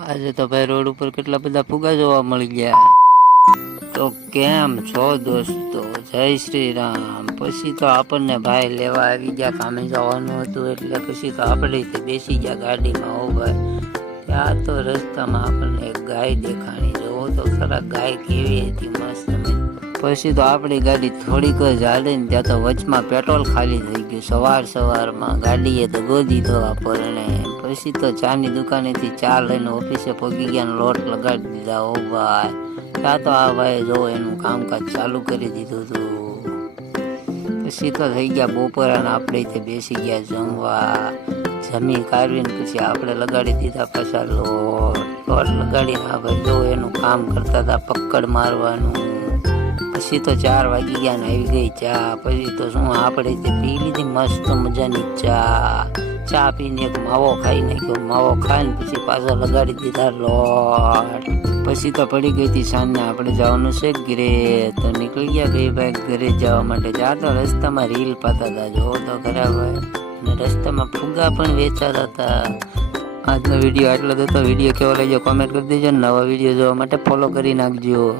આજે તો ભાઈ રોડ ઉપર કેટલા બધા ફુગા જોવા મળી ગયા. તો કેમ છો દોસ્તો? જય શ્રી રામ. પછી તો આપણને ભાઈ લેવા આવી ગયા, કામે જવાનું હતું એટલે પછી તો આપણે બેસી ગયા ગાડીમાં. હો ભાઈ, ત્યાં તો રસ્તામાં આપણને એક ગાય દેખાણી. જોવો તો ખરા ગાય કેવી હતી, મસ્ત. પછી તો આપણી ગાડી થોડીક જ હાલી ને ત્યાં તો વચમાં પેટ્રોલ ખાલી થઈ ગયું. સવારમાં ગાડીએ તો ગોદી તો આપણને. પછી તો ચાની દુકાનેથી ચા લઈને ઓફિસે પહોંચી ગયા, લોટ લગાડી દીધા. ઓ ભાઈ, ત્યાં તો આ ભાઈ જો એનું કામકાજ ચાલુ કરી દીધું હતું. પછી તો થઈ ગયા બપોરાને આપણે બેસી ગયા જમવા. જમી કાઢવીને પછી આપણે લગાડી દીધા પાછા લોટ લગાડીને આ ભાઈ જો એનું કામ કરતા હતા, પકડ મારવાનું. પછી તો 4 વાગી ગયા ને આવી ગઈ ચા. પછી તો શું આપણે પી લીધી મસ્ત મજાની ચા પીને એક માવો ખાઈ નાખ્યો. માવો ખાઈને પછી પાછા લગાડી દીધા લોટ. પછી તો પડી ગઈ હતી સાંજને આપણે જવાનું છે ઘરે. તો નીકળી ગયા બે ભાઈ ઘરે જવા માટે. જ્યાં તો રસ્તામાં રીલ પાતા હતા, જોવો તો ખરા ભાઈ. અને રસ્તામાં ફુગ્ગા પણ વેચાતા હતા. આજનો વિડીયો આટલો હતો. વિડીયો કેવો લાગ્યો કોમેન્ટ કરી દેજો. નવા વિડીયો જોવા માટે ફોલો કરી નાખજો.